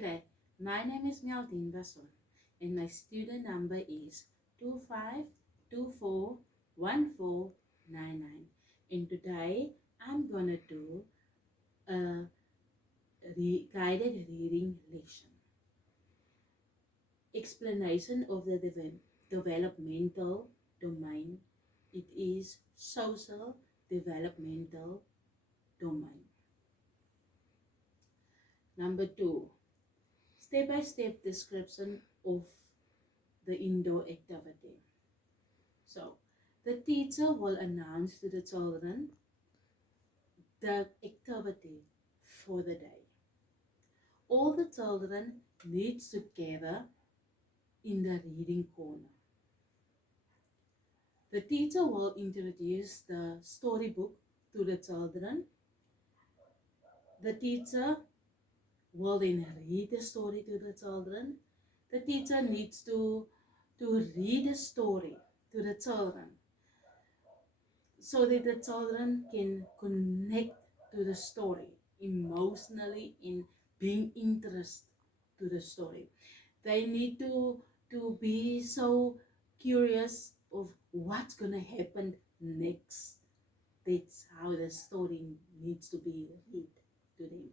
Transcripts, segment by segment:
G'day, my name is Meldine Basson and my student number is 25241499. And today I'm gonna do a guided reading lesson. Explanation of the developmental domain. It is social developmental domain. Number 2, step-by-step description of the indoor activity. So, the teacher will announce to the children the activity for the day. All the children need to gather in the reading corner. The teacher will introduce the storybook to the children. The teacher will then read the story to the children. The teacher needs to read the story to the children so that the children can connect to the story emotionally in being interested to the story. They need to be so curious of what's gonna happen next. That's how the story needs to be read to them.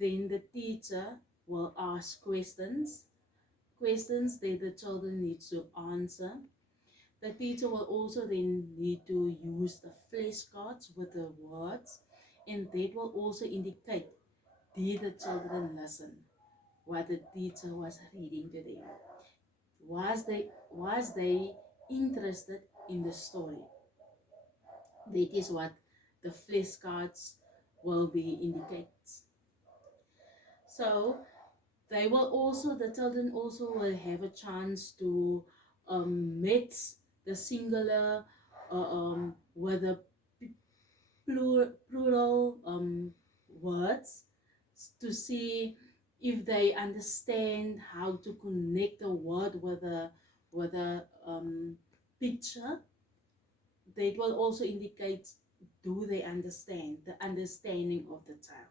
Then the teacher will ask questions that the children need to answer. The teacher will also then need to use the flashcards with the words, and that will also indicate did the children listen what the teacher was reading to them. Was they interested in the story? That is what the flashcards will be indicates. So the children also will have a chance to mix the singular with the plural words to see if they understand how to connect the word with a picture. That will also indicate do they understand the understanding of the child.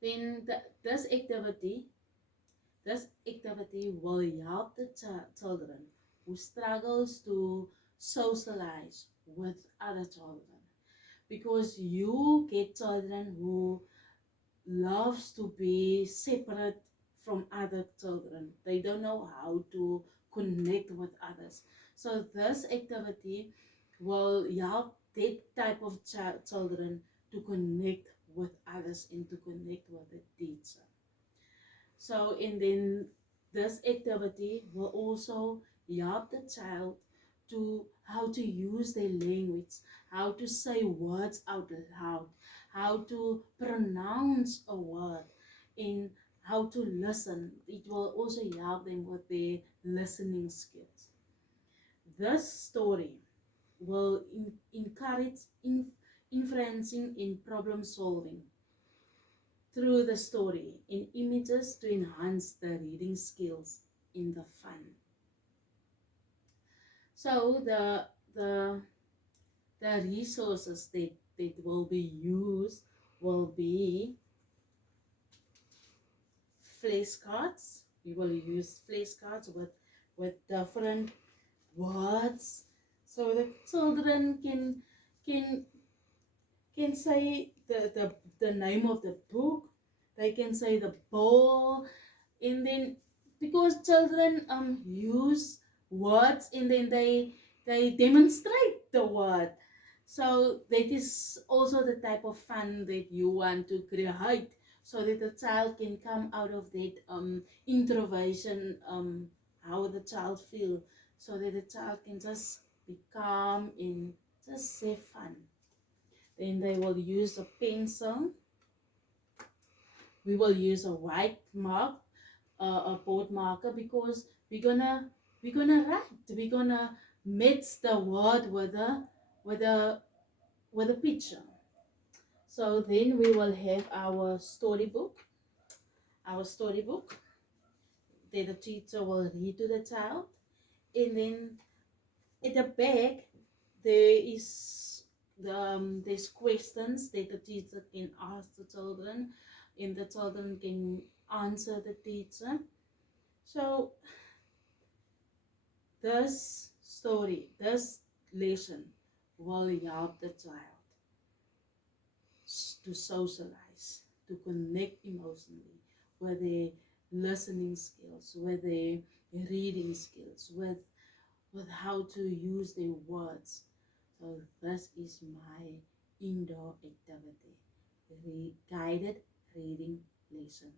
Then this activity will help the children who struggles to socialize with other children, because you get children who loves to be separate from other children. They don't know how to connect with others. So this activity will help that type of children to connect with others and to connect with the teacher. So, and then this activity will also help the child to how to use their language, how to say words out loud, how to pronounce a word, and how to listen. It will also help them with their listening skills. This story will encourage inferencing in problem solving through the story in images to enhance the reading skills in the fun. So the resources that will be used will be flashcards. We will use flashcards with different words, so the children can can say the name of the book. They can say the ball, and then because children use words and then they demonstrate the word. So that is also the type of fun that you want to create, so that the child can come out of that introversion, how the child feel, so that the child can just be calm and just have fun. Then they will use a pencil. We will use a white mark, a board marker, because we're gonna write. We're gonna mix the word with a with a picture. So then we will have our storybook that the teacher will read to the child, and then at the back there is there's questions that the teacher can ask the children, and the children can answer the teacher. So this story, this lesson will help the child to socialize, to connect emotionally with their listening skills, with their reading skills, with how to use their words. So this is my indoor activity, guided reading lesson.